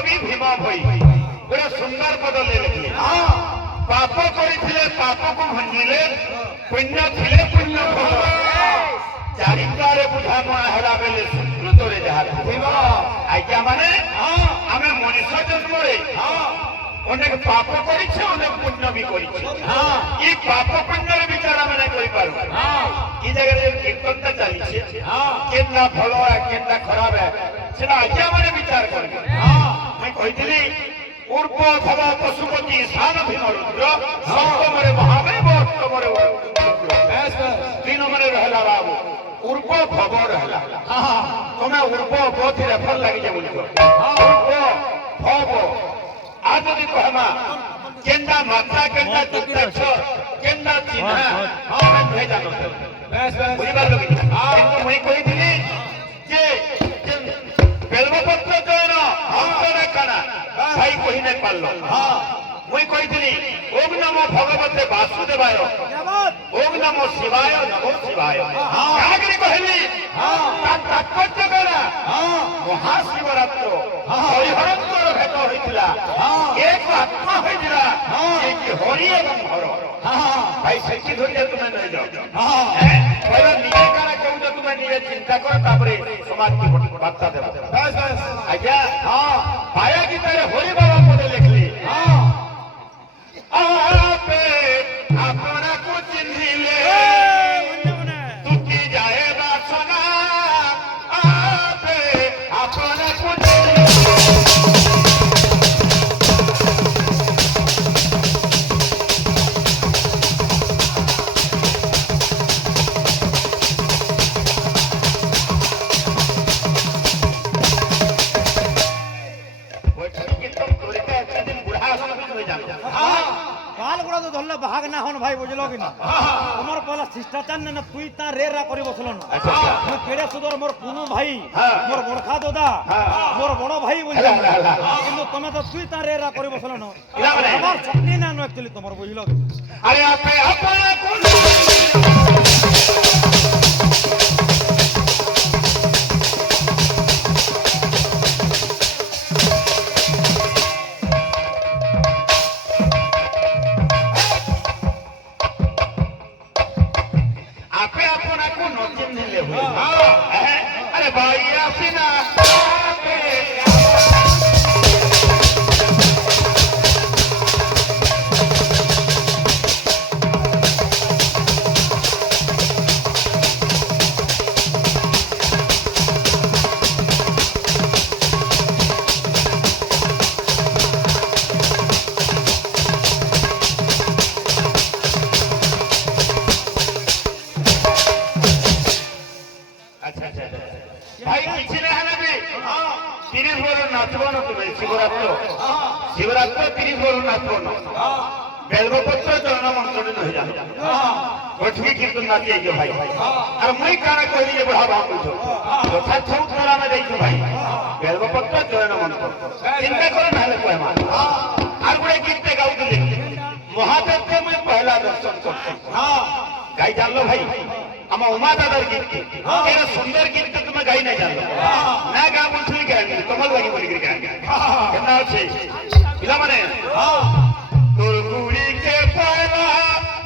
কবি ভীম ভই গোটে সুন্দর পদ লেখিলে পাপ করিଥିଲେ পাপକୁ ଭଞ୍ଜିଲେ পুণ্য ଥିଲେ পুণ্য ଭୋଗ ଚାରିଟାରେ ବୁଝାମଣା ହେଲା ବେଲେ ସୁକୃତରେ ଯାହା ଥିବ ଆଜ୍ଞା ମାନେ ଆମେ ମଣିଷ ଜନ୍ମରେ অনেক পাপ করেছে অনেক পুণ্য বি করেছে এই পাপ পুণ্যের বিচার আমি না করিপারু এই জায়গায় কীর্তনটা চালিছে কেনটা ভাল কেনটা খারাপ সেটা আজ্ঞা মানে বিচার করবে আমি কইছিলি পূর্ব ভব পশুপতি স্থান ভীম রুদ্র সপ্তমরে মহাদেব অষ্টমরে দুই নম্বরে রহলা বাবু পূর্ব ভব রহলা তুমি পূর্ব বোধ রেফর লাগি যে বলছো পূর্ব ভব आज যদি কহমা কেন্ডা মাথা কেন্ডা যুক্তাক্ষ কেন্ডা চিহ্ন আমি ভে জানো বুঝিবার লাগি কিন্তু মই কইছিলি যে বেলবপত্র জয়ন অন্তরে কানা ভাই কহি নাই পারলো মই কইছিলি ওম নমো ভগবতে বাসুদেবায় ওম নমো শিবায় নমো শিবায় কাগরি কহিলি তার তাৎপর্য করা মহাশিবরাত্র হরিহরঙ্কর ভেট হইছিলা এক আত্মা হইছিলা এক হরি এবং হর ভাই সেটি ধরিয়া তুমি নই যাও পরে নিজে কারা কৌছ তুমি নিজে চিন্তা কর তারপরে সমাজকে বার্তা দেব আজ্ঞা পায়া গীতারে হরি বাবা পদে লিখলি আপে আপনাকে চিহ্নিলে তুতি যায় বাসনা আপে আপনাকে ভাগ না হন ভাই বুঝলো কি না তোমার পলা শিষ্টাচার না তুই তা রে রা করি বসল না তুই কেড়ে সুদর মোর কোনো ভাই মোর বড়খা দাদা মোর বড় ভাই বুঝলো কিন্তু তুমি তো তুই তা রে রা করি বসল না আমার শক্তি না অ্যাকচুয়ালি তোমার বুঝলো কি আরে আপনি আপনা কোন শিবরাত্র 30 বড় নাচব না বেলবপত্র চরণ মন্ত্রণ হয়ে যাবে ওঠি কীর্তন নাচি আইছো ভাই আর মই কানা কইলি যে বড় বাপ কইছো যথার্থ উত্তর আমি দেইছো ভাই বেলবপত্র চরণ মন্ত্র চিন্তা করে নালে কয়মা আর গুড়ে গীত গাউতলি মহাদেবকে মই পহলা দর্শন করছি গাই জানলো ভাই ଆମ ଉମା ଦାଦାର ଗୀତ ଏଇଟା ସୁନ୍ଦର ଗୀତ ତୁମେ ଗାଇ ନାଇଁ ଜାଣିଲ ନା ଗାଁ ବୁଲୁଥିଲି ଗାଇ ତମର ଲାଗି ବୋଲିକିରି ଗାଇ କେନ୍ତା ଅଛି ପିଲାମାନେ ତୋର ଗୁଡିକେ ପାଇଲା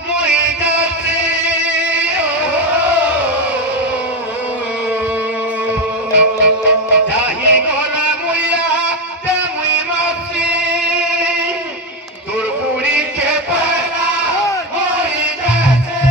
ମୁଇ ଯାତ୍ରୀ ଚାହିଁ ଗଲା ମୁଇଆ ତେ ମୁଇ ମାସି ତୋର ଗୁଡିକେ ପାଇଲା ମୁଇ ଯାତ୍ରୀ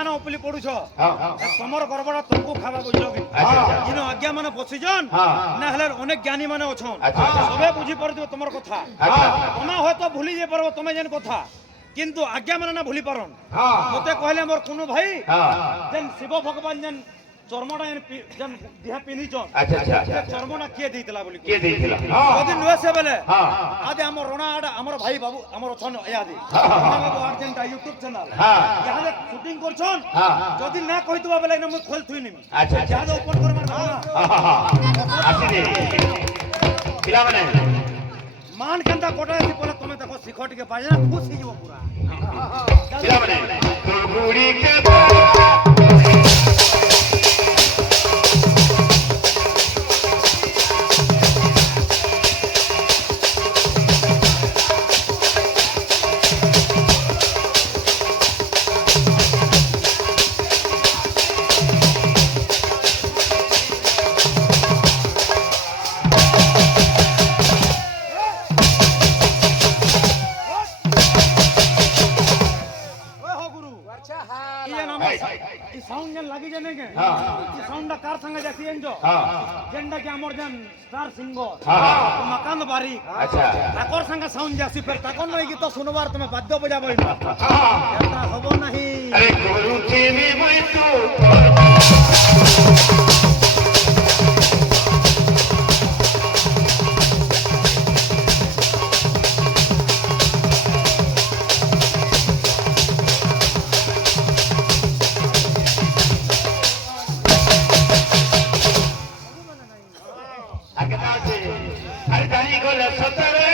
কানা উপলি পড়ুছ হ্যাঁ তোমার গর্বটা তোমকু খাবা বুঝলো কি আচ্ছা আচ্ছা যিনি আজ্ঞা মানে বসিছন হ্যাঁ। না হলে অনেক জ্ঞানী মানে অছন আচ্ছা, আচ্ছা। সবে বুঝি পারবে তোমার কথা আচ্ছা তুমি হয়তো ভুলি যে পারবো তুমি যেন কথা কিন্তু আজ্ঞা মানে না ভুলি পারন হ্যাঁ মতে কহিলে মোর কোনো ভাই হ্যাঁ যেন শিব ভগবান যেন চর্মটা যেন দেহা পিঁধিছন আচ্ছা আচ্ছা আচ্ছা চর্মটা কিଏ ଦେଇଥିଲା ବୋଲି কে দিয়েছিল যদি নুহে ସେ ବେଲେ হ্যাঁ ଆଜି ଆମର ରଣା ଆଡେ ଆମର ଭାଇ ବାବୁ ଆମର ଅଛନ୍ ଇହାଦି ବାବୁ ଆର୍ଜେଣ୍ଟା ୟୁଟ୍ୟୁବ ଚ୍ୟାନେଲ হ্যাঁ ଇହାଦେ ସୁଟିଂ করছନ୍ হ্যাঁ ଯଦି ନା କହିଥିବା ବେଲେ ଇନେ ମୁଇଁ ଖୋଲ ଥୁଇ নিমি আচ্ছা আচ্ছা ଇହାଦେ ଓପନ କରବାର ନା আসিনি পিলাମାନେ মান କେନ୍ତା କଟା ଅଛି ବୋଲେ ତମେ ଦେଖ ଶିଖ ଟିକେ ପାଇ ନା ଖୁସି ହେଇଯିବ ପୁରା ପିଲାମାନେ ଗୁଡ଼ି କେ ওই হো গুরু वर्षा हाल ইয়ে নাম ই সাউন্ড যেন লাগি জানে কে হ্যাঁ ই সাউন্ডটা কার সঙ্গে যাচ্ছি এনজো হ্যাঁ যেনটা কি আমার যেন স্টার সিঙ্গর হ্যাঁ মাকান্দ বাড়ি আচ্ছা তাকর সঙ্গে সাউন্ড যাচ্ছি ফের তাকর নয় গীত শুনবার তুমি বাদ্য বজাবো না হ্যাঁ এটা হব নাহি আরে গুরু চিনি মই তো আগে না আছে আরে জানি গলে সতরে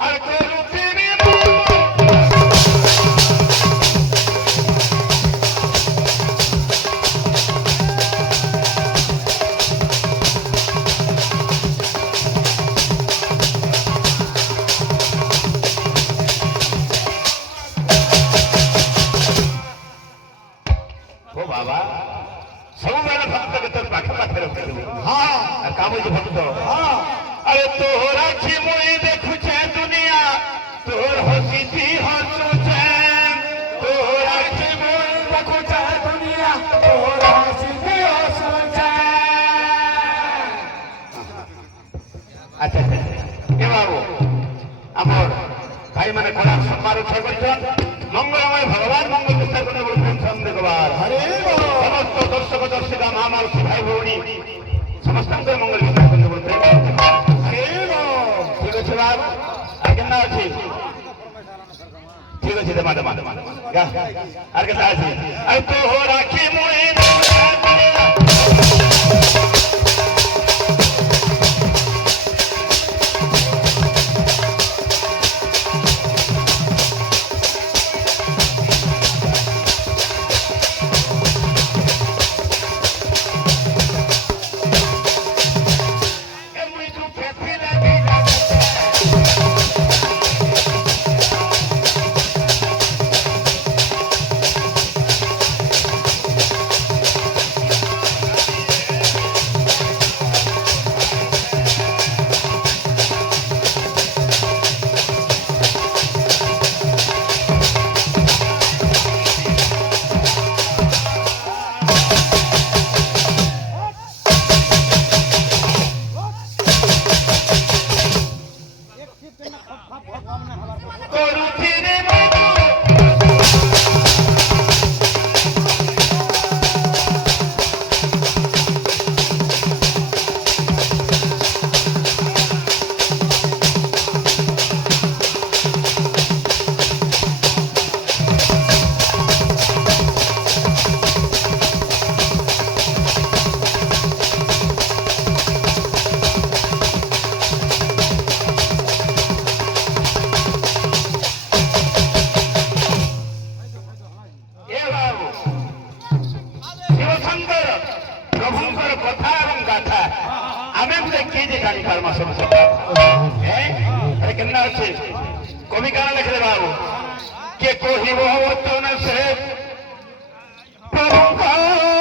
আর গুরু চিনি ও বাবা ସବୁବେଳେ ଭକ୍ତকে ତୋର ପାଖେ ପାଖେ ରଖିଥିବୁ ହଁ କାମ ଯେ ଭକ୍ତ ହଁ ଆରେ ତୋର ଆଖି ମୁଇଁ ଦେଖୁଛେ ଦୁନିଆ ତୋର ହସିଛି ହସୁଛେ ତୋର ଆଖି ମୁଇଁ ଦେଖୁଛେ ଦୁନିଆ ତୋର ହସିଛି ହସୁଛେ ଆଚ୍ଛା ଏ ବାବୁ ଆମର ଭାଇମାନେ କଳା ସମ୍ମାନ ଉତ୍ସବ କରିଛନ୍ତି ମଙ୍ଗଳମୟ ଭଗବାନ ମଙ୍ଗଳ ବିସ୍ତାର করে বলছেন সন্দেহবার সমস্ত দর্শক দর্শিকা মা মাউসী ভাই ভৌণী ସମସ୍ତଙ୍କର ମଙ୍ଗଳ ବିସ୍ତାର করে বলছেন ঠিক ଅଛି ବାବୁ আর কেনা ଅଛି ঠিক ଅଛି দেমা দেমা দেমা গা আর কেনা ଅଛି আর তো রাখি মুই কবি কারা লেখলে বাবু কে কহিব বচন সে প্রভুঙ্ক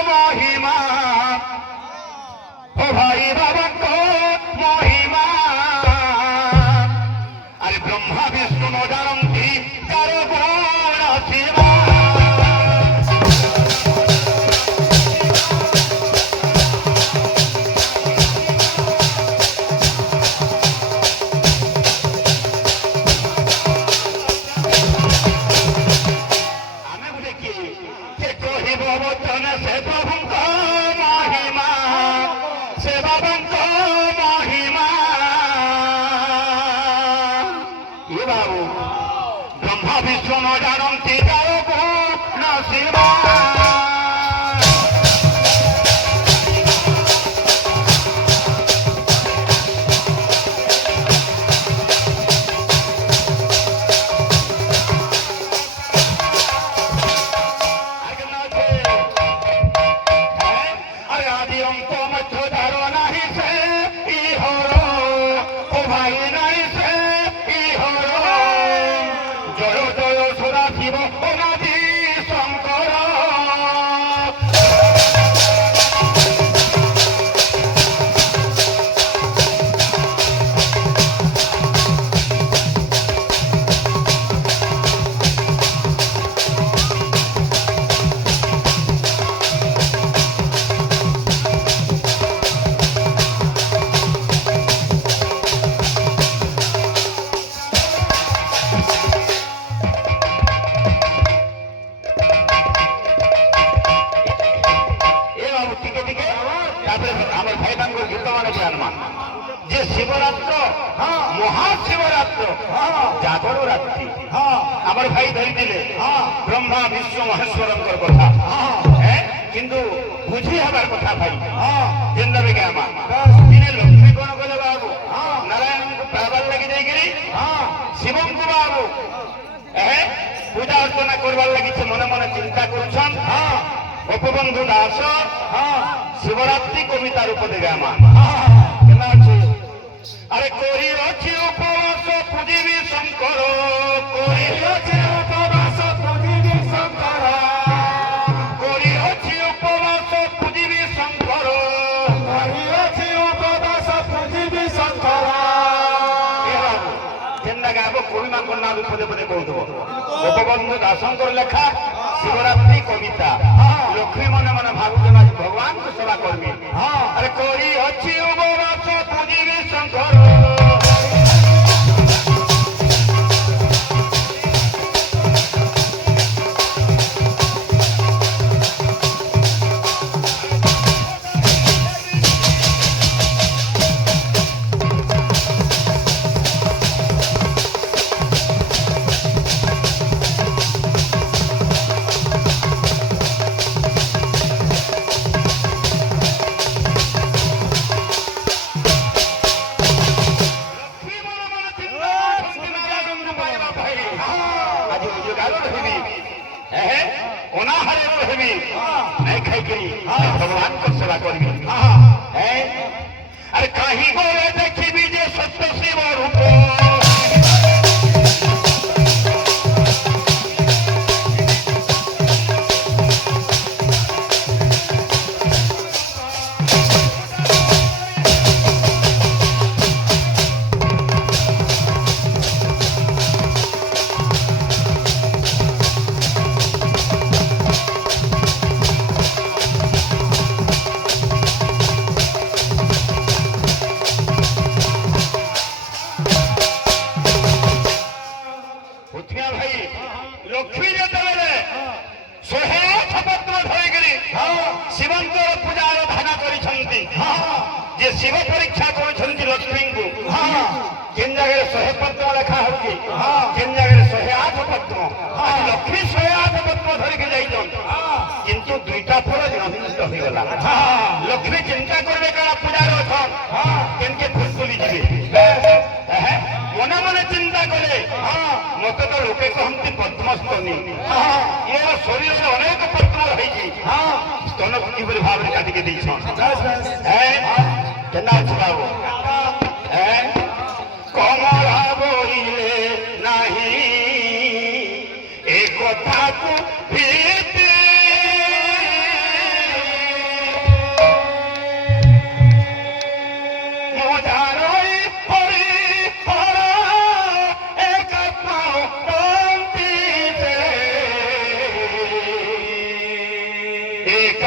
মহিমা ও ভাই বাবাঙ্ক মহিমা আরে ব্রহ্মা বিষ্ণু ন জানন্তি কার গুণ শিবা ব্রহ্মা বিষ্ণু ন জানন্তি কার গুণ শিবা যে শিবরাত্র মহাশিবরাত্র জাগর রাত্রি আমার ভাই ধরি দিলে ব্রহ্মা বিষ্ণু মহেশ্বরঙ্কর কথা কিন্তু বুঝি হবার কথা ভাই যেনবে কে আমার দিনে লক্ষ্মী কোণ গলে বাবু নারায়ণଙ୍କୁ পাইবার লাগি যাইকি শিবଙ୍କୁ বাবু পূজা অর্চনা করবার লাগিছে মনে মনে চিন্তা করছন অপবন্ধু দাস শিবরাত্রি কবিতা রূপ দেবে আমার কেন আছে আরে করি অছি উপবাস পুজিবি শঙ্কর করি অছি উপবাস পুজিবি শঙ্কর করি অছি উপবাস পুজিবি শঙ্কর করি অছি উপবাস পুজিবি শঙ্কর যেটা গাব কবিমা কন্যা পদে পদে কৌথব গোপবন্ধু দাসঙ্কর লেখা শিবরাত্রি কবিতা লক্ষ্মী মনে মনে ভাবুছেন ভগবান সেবা করবি আরে করি অছি উপবাস পুজিবি শঙ্কর भगवान को सेवा करी अरे कहीं गए देखी जे सत्य शिव रूप शिव परीक्षा कर लक्ष्मी को जिन जगह 100 पद्म लेखा होगी जिन जगह 108 पद्म लक्ष्मी 108 पद्म धरिक जाइछन किंतु दुईटा फल नष्ट हो गला लक्ष्मी चिंता करबे का पूजार अथन केनके फुसफुली जिबे मने मने चिंता करे मते तो लोके कहंती पद्मस्तनी ये शरीर से अनेक पद्म रही स्तन किपरि भाव रे काटी के दैछन केना छबाबो कमला बोइले नाही କଥାକୁ ଭିତି ମଜାରଇ ପରି ଫଳ ଏକ ପାଉନ୍ତି ଏକ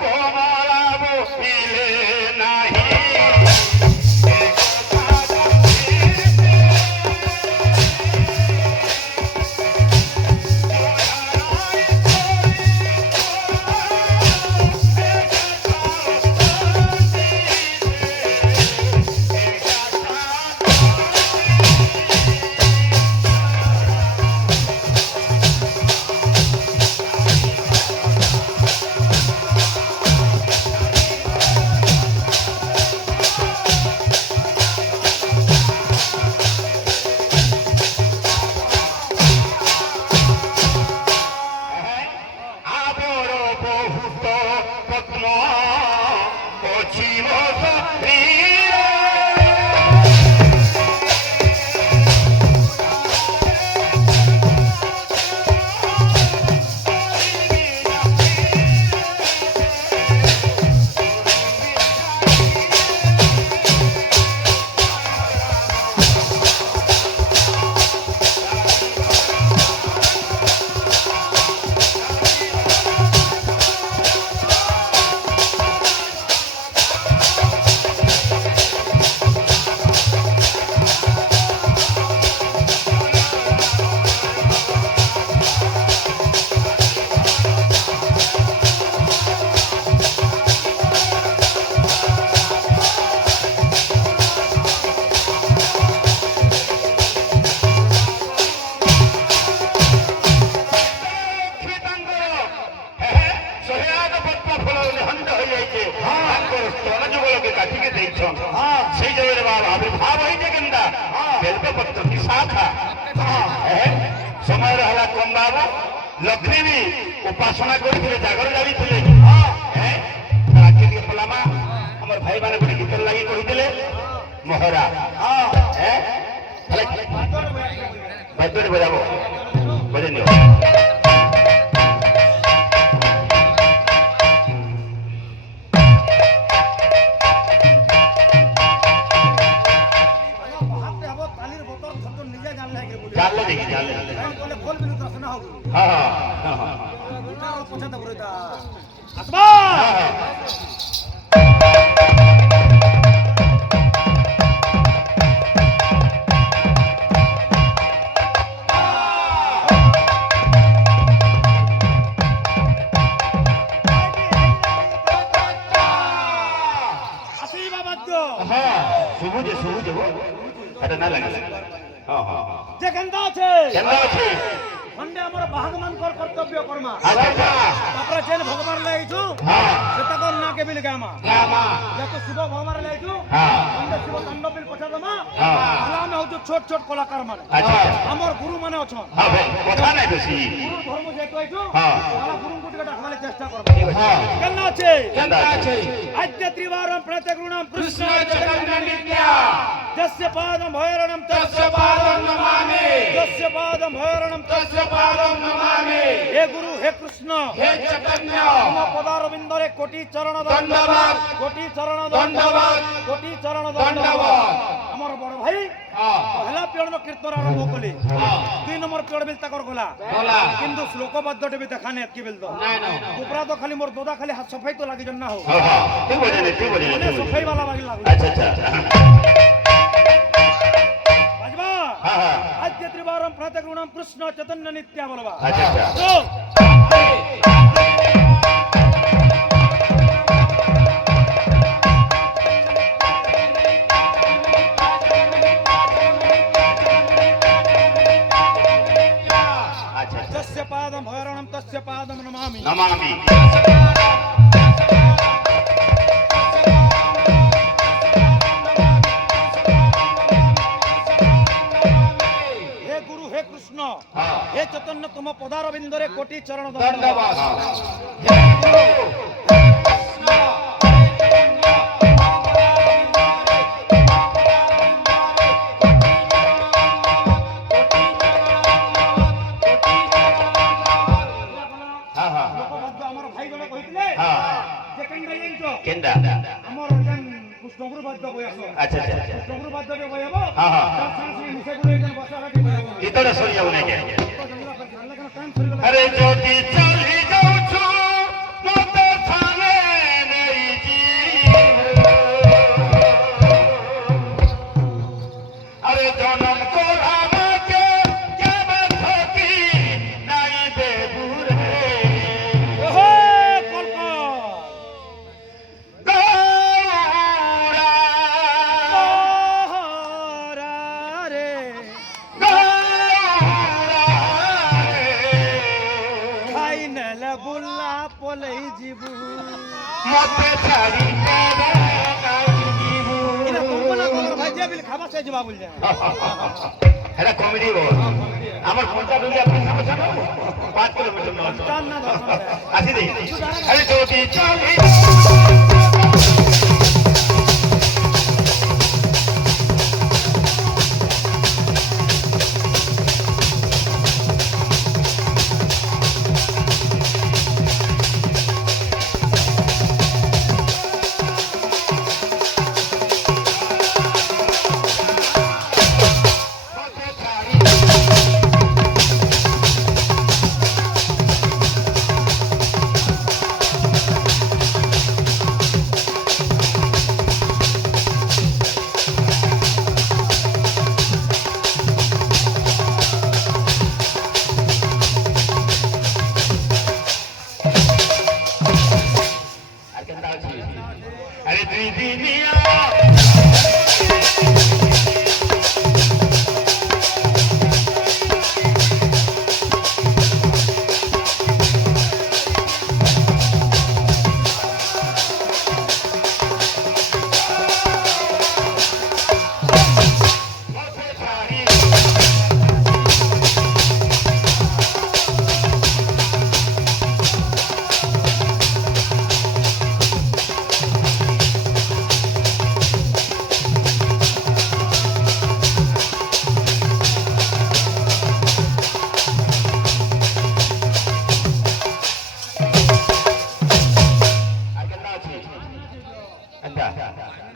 কমলা বসিলে নাহি সেই জমির আবির্ভাব হয়েছে কেনটা বেলপত্র কি শাখা সময় হলা কম বাবু লক্ষ্মী বি উপাসনা করে জাগর জানিলে রাখি দিয়ে পলামা আমার ভাই মানে গোটে গীত লাগি কহিলে মহরা বাদ্যটি বজাব বজে নিও জানলে দেখি জানলে হ্যাঁ হ্যাঁ হ্যাঁ সবুজে সবুজে এটা না লাগে হ্যাঁ হ্যাঁ যে গেন্দা আছে কেন আছে খন্ডে আমার বাহগমানকর কর্তব্য কর্মা আচ্ছা তারপরে যেন ভগবান লাইছু সেটাকর না কেবিল গামা গামা যত শিব ভগবান লাইছু খন্ডে শিব তাণ্ডব বিল পছা দমা আলা মে হচ্ছে ছোট ছোট কলাকার মানে আচ্ছা আমার গুরু মানে অছন হ্যাঁ কথা নাই বেশি গুরু ধর্ম যেহেতু আইছু আলা গুরু গুটিকে ডাকবালে চেষ্টা করব হ্যাঁ কেন আছে কেন আছে আদ্য ত্রিবারম প্রত্যগুণম কৃষ্ণ চৈতন্য নিত্য তস্য পাদম ভৈরণম তস্য পাদম নমামি তস্য পাদম ভৈরণম তস্য পাদম নমামি হে গুরু হে কৃষ্ণ হে চৈতন্য তম পদারবিন্দরে কোটি চরণ দণ্ডবাদ কোটি চরণ দণ্ডবাদ কোটি চরণ দণ্ডবাদ আমার বড় ভাই পহলা পিয়ন কীর্তন আরম্ভ কলি 2 নম্বর পিয়ন বিল তাকর গলা কিন্তু শ্লোকবদ্ধটি বি দেখানে কি বিল তো উপরা তো খালি মোর দোদা খালি হাত সফাই তো লাগি জন্য হো ঠিক বলে ঠিক বলে সফাই वाला লাগি লাগি আচ্ছা আচ্ছা বাজবা হ্যাঁ আদ্য ত্রিবারম প্রত্যগুণম কৃষ্ণ চৈতন্য নিত্য বলবা আচ্ছা আচ্ছা তো तस्य पादम भैरणम तस्य पादम नमामि नमामि হে চৈতন্য তুম পদারবিন্দরে কোটি চরণ ধন্যবাদ। হ্যাঁ হ্যাঁ লোকবাদ্য আমার ভাই জনে কইଥିଲେ হ্যাঁ যে কেন্দ্র জানিছ কেন্দা আমার যেন কৃষ্ণগুরু বাদ্য বই আছো আচ্ছা আচ্ছা আচ্ছা কৃষ্ণগুরু বাদ্য বে বই হবো হ্যাঁ, হ্যাঁ। তার সঙ্গে সঙ্গে মিশে গুলো একজন বসা রাখি বই হবো ভিতরে সরি যাও নাকি টাইম সরি গেল আরে যদি চলি যাউছু মতে ছানে নেই জীব আরে জনম কোলামাকে কেবে থাকি নাই দেবুরে ওহো কল্প গৌরা ওহরা রে খাই নেলে বুল্লা পলেই জিবু মতে ছাড়ি কেবে নাই জীবু এটা কল্পনা কর ভাই যে বিল খাবা সে জবাব বল যায় এটা কমেডি বল আমার ফোনটা দিলে আপনি সমস্যা না 5 কিলোমিটার নয় টান না দর্শন দেয়। আসি দেখি আরে যদি চলি আরে দুই দিনিয়া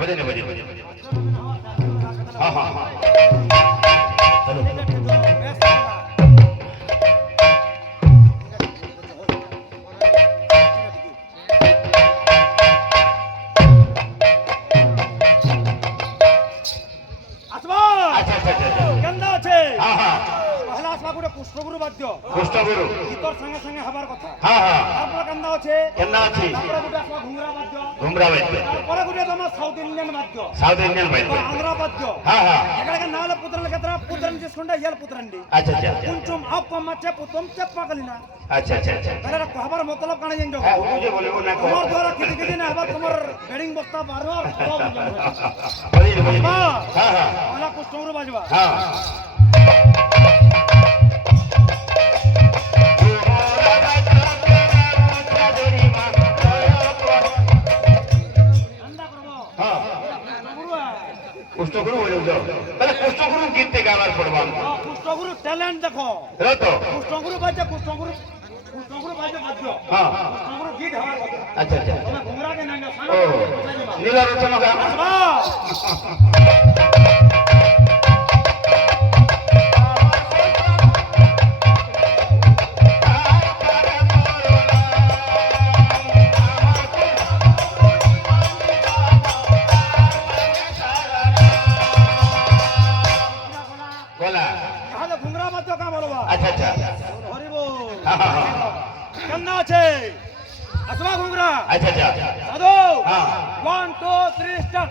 बजे बजे बजे बजे हाँ हाँ हाँ আসবা अच्छा अच्छा अच्छा কেন্দা আছে हाँ हाँ পহলা আসবা গুড়ে পুষ্পগুরু বাদ্য पुष्ट गुरु গীতর সঙ্গে সঙ্গে হবার কথা हाँ हाँ তারপরে কেন্দা আছে केन्ना अच्छी তারপরে গুড়ে আসবা ঘুংরা বাদ্য घुमरा बैठे তারপরে গুড়ে তোমার সাউথ ইন্ডিয়ান বাদ্য साउथ इंडियन বা बैठे ఆంధ్ర বাদ্য हाँ हाँ ఎక్కడికి నాలుగు పుత్రుల కదరా పుత్రం చేసుకుంటే ఇయ్యాలి పుత్రండి अच्छा अच्छा अच्छा కొంచెం అప్పమ్మ చెప్పుతాం చెప్పగలినా अच्छा अच्छा अच्छा তাহলে খবর মতলব কানে যেন हाँ मुझे बोले वो ना তোমার দ্বারা কিছু কিছু না হবার তোমার বেডিং বস্তা পারো बजे बजे हाँ। हाँ हाँ পহলা পুষ্পগুরু বাজবা हाँ ঠান্ডা করবো हाँ পুষ্পগুরু পুষ্টগুরু বলে দাও তাহলে পুষ্টগুরু গীত থেকে আবার পড়বো আমরা পুষ্পগুরু ট্যালেন্ট দেখো এলো তো পুষ্পগুরু বাজে পুষ্পগুরু বাজে বাদ্য हाँ পুষ্পগুরু গীত হবার কথা अच्छा अच्छा তুমি ঘুমরা কে না ओ नीला रचना का আসবা बोला তাহলে ঘুমরা বাদ্য কা বলবা अच्छा अच्छा হরিব हाँ हाँ हाँ কেন্দা আছে আসবা ঘুমরা अच्छा अच्छा সাধু हाँ 1 2 3 start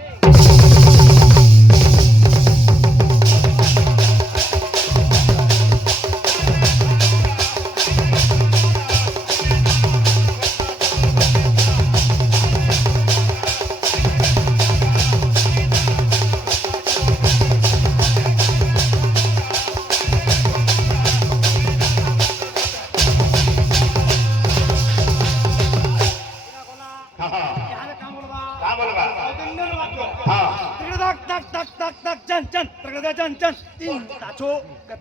chan chan terkena chan chan tin tacho ke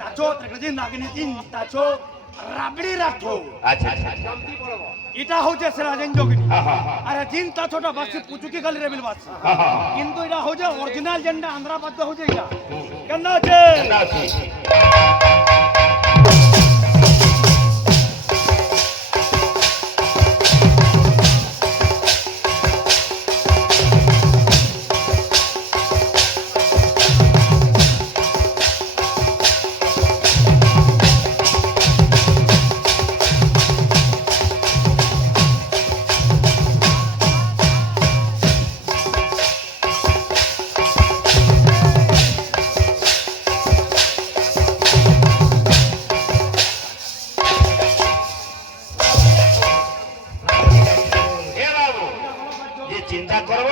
tacho terkena nagini tin tacho রাবড়ি রাখো আচ্ছা আচ্ছা আচ্ছা। এটা হচ্ছে সেরাজেন যোগিনী হ্যাঁ, হ্যাঁ, হ্যাঁ। আর জিন তাছোটা বাসি পুচুকি গালি রেবিল বাসি হ্যাঁ, হ্যাঁ, হ্যাঁ। কিন্তু এটা হচ্ছে অরিজিনাল যেটা আন্ধ্রা বাদ্য হচ্ছে এটা কেন আছে কেন আছে? এ বাবু, যে চিন্তা করব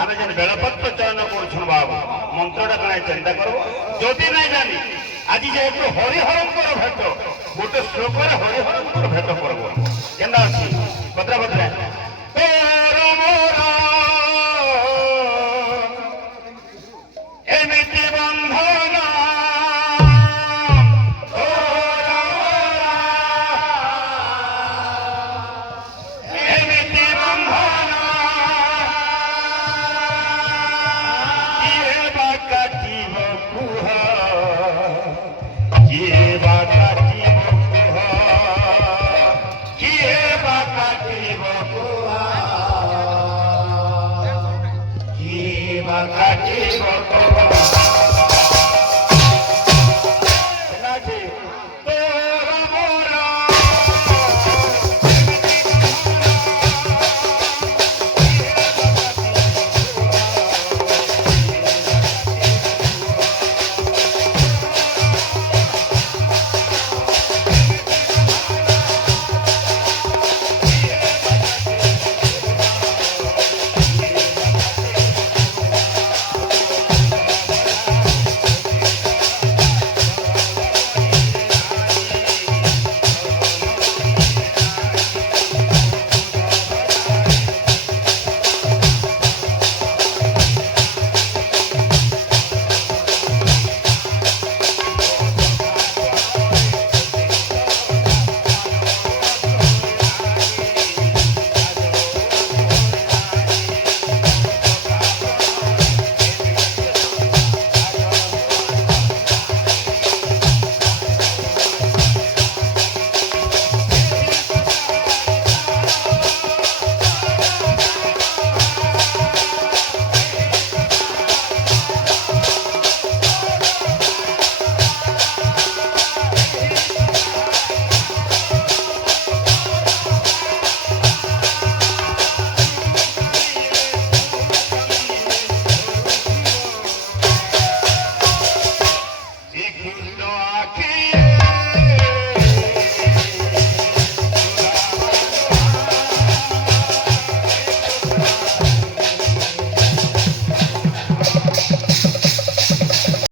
আমি যেন বেলপত্র চয়ন করছুন বাবু, মন্ত্রটা কানে চিন্তা করব। যদি নাই জানি আজ যেহেতু হরিহরঙ্কর ভেট, গোটে শ্লোকরে হরিহরঙ্কর ভেট করব। কেন আছে কথা বললে এমিতি বন্ধন এমিতি বন্ধন কিয়ে বা কাটিব কুহ, কিয়ে বা কাটিব কুহ, কিয়ে বা কাটিব কুহ, কিয়ে বা কাটিব কুহ। আছে তোরা মোরা শ্রীকৃষ্ণ